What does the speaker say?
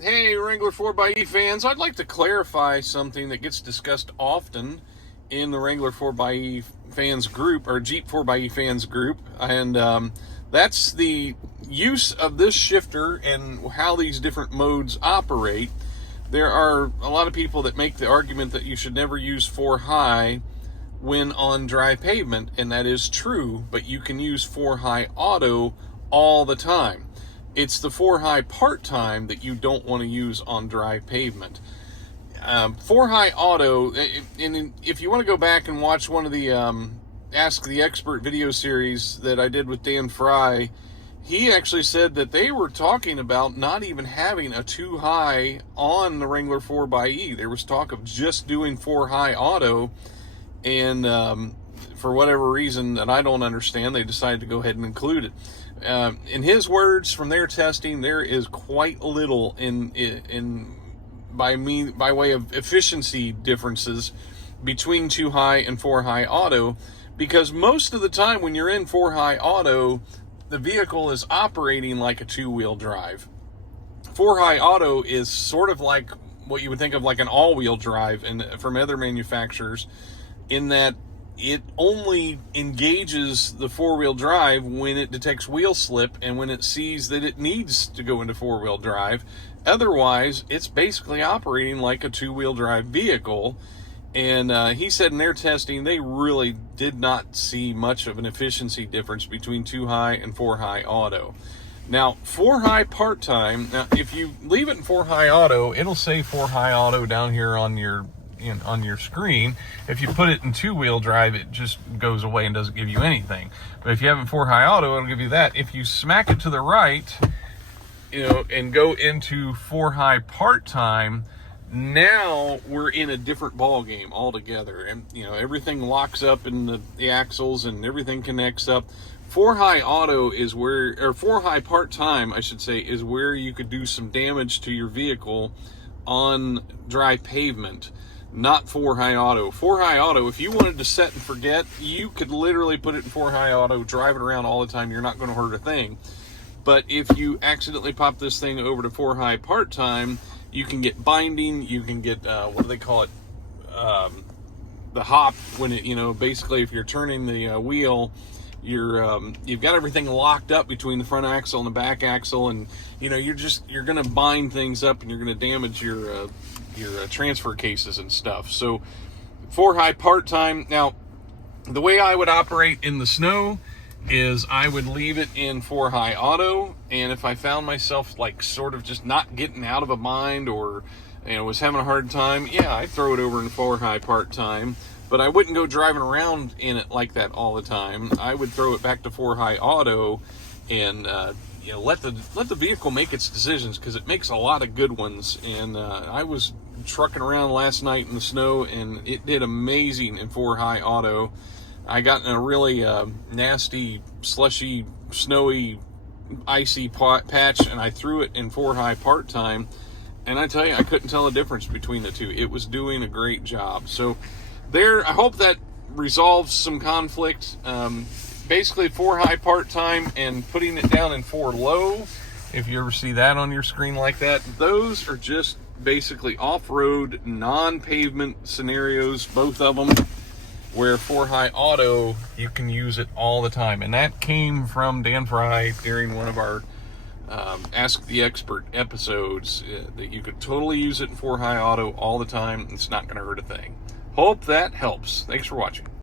Hey, Wrangler 4xe fans, I'd like to clarify something that gets discussed often in the Wrangler 4xe fans group, or Jeep 4xe fans group, and that's the use of this shifter and how these different modes operate. There are a lot of people that make the argument that you should never use 4-high when on dry pavement, and that is true, but you can use 4-high auto all the time. It's the 4-high part-time that you don't want to use on dry pavement. 4-high auto, and if you want to go back and watch one of the Ask the Expert video series that I did with Dan Fry, he actually said that they were talking about not even having a 2-high on the Wrangler 4xe. There was talk of just doing 4-high auto, and for whatever reason that I don't understand, they decided to go ahead and include it. In his words, from their testing, there is quite little by way of efficiency differences between 2-high and 4-high auto, because most of the time when you're in 4-high auto, the vehicle is operating like a 2-wheel drive. 4-high auto is sort of like what you would think of like an all-wheel drive from other manufacturers, in that it only engages the 4-wheel drive when it detects wheel slip and when it sees that it needs to go into 4-wheel drive. Otherwise, it's basically operating like a 2-wheel drive vehicle. And he said in their testing, they really did not see much of an efficiency difference between 2-high and 4-high auto. Now, 4-high part-time, now if you leave it in 4-high auto, it'll say 4-high auto down here on your screen. If you put it in 2-wheel drive, it just goes away and doesn't give you anything. But if you have it in 4-high auto, it'll give you that. If you smack it to the right, and go into 4-high part-time, now we're in a different ball game altogether, and everything locks up in the axles and everything connects up. 4-high auto is where, or 4-high part-time, I should say, is where you could do some damage to your vehicle on dry pavement. Not 4-high auto. 4-high auto, if you wanted to set and forget, you could literally put it in 4-high auto, drive it around all the time. You're not going to hurt a thing. But if you accidentally pop this thing over to 4-high part-time, you can get binding. You can get what do they call it? The hop, when it basically if you're turning the wheel, you've got everything locked up between the front axle and the back axle, and you're going to bind things up, and you're going to damage your transfer cases and stuff. So 4-high part-time. Now, the way I would operate in the snow is I would leave it in 4-high auto, and if I found myself like sort of just not getting out of a bind, or was having a hard time, I'd throw it over in 4-high part-time. But I wouldn't go driving around in it like that all the time. I would throw it back to 4-high auto, and let the vehicle make its decisions, because it makes a lot of good ones. And I was trucking around last night in the snow, and it did amazing in 4-high auto. I got in a really nasty, slushy, snowy, icy patch, and I threw it in 4-high part-time, and I tell you, I couldn't tell the difference between the two. It was doing a great job. So I hope that resolves some conflict. Basically 4-high part-time and putting it down in 4-low, if you ever see that on your screen like that, those are just basically off-road, non-pavement scenarios, both of them, where 4-high auto, you can use it all the time. And that came from Dan Fry during one of our Ask the Expert episodes, that you could totally use it in 4-high auto all the time. It's not going to hurt a thing. Hope that helps. Thanks for watching.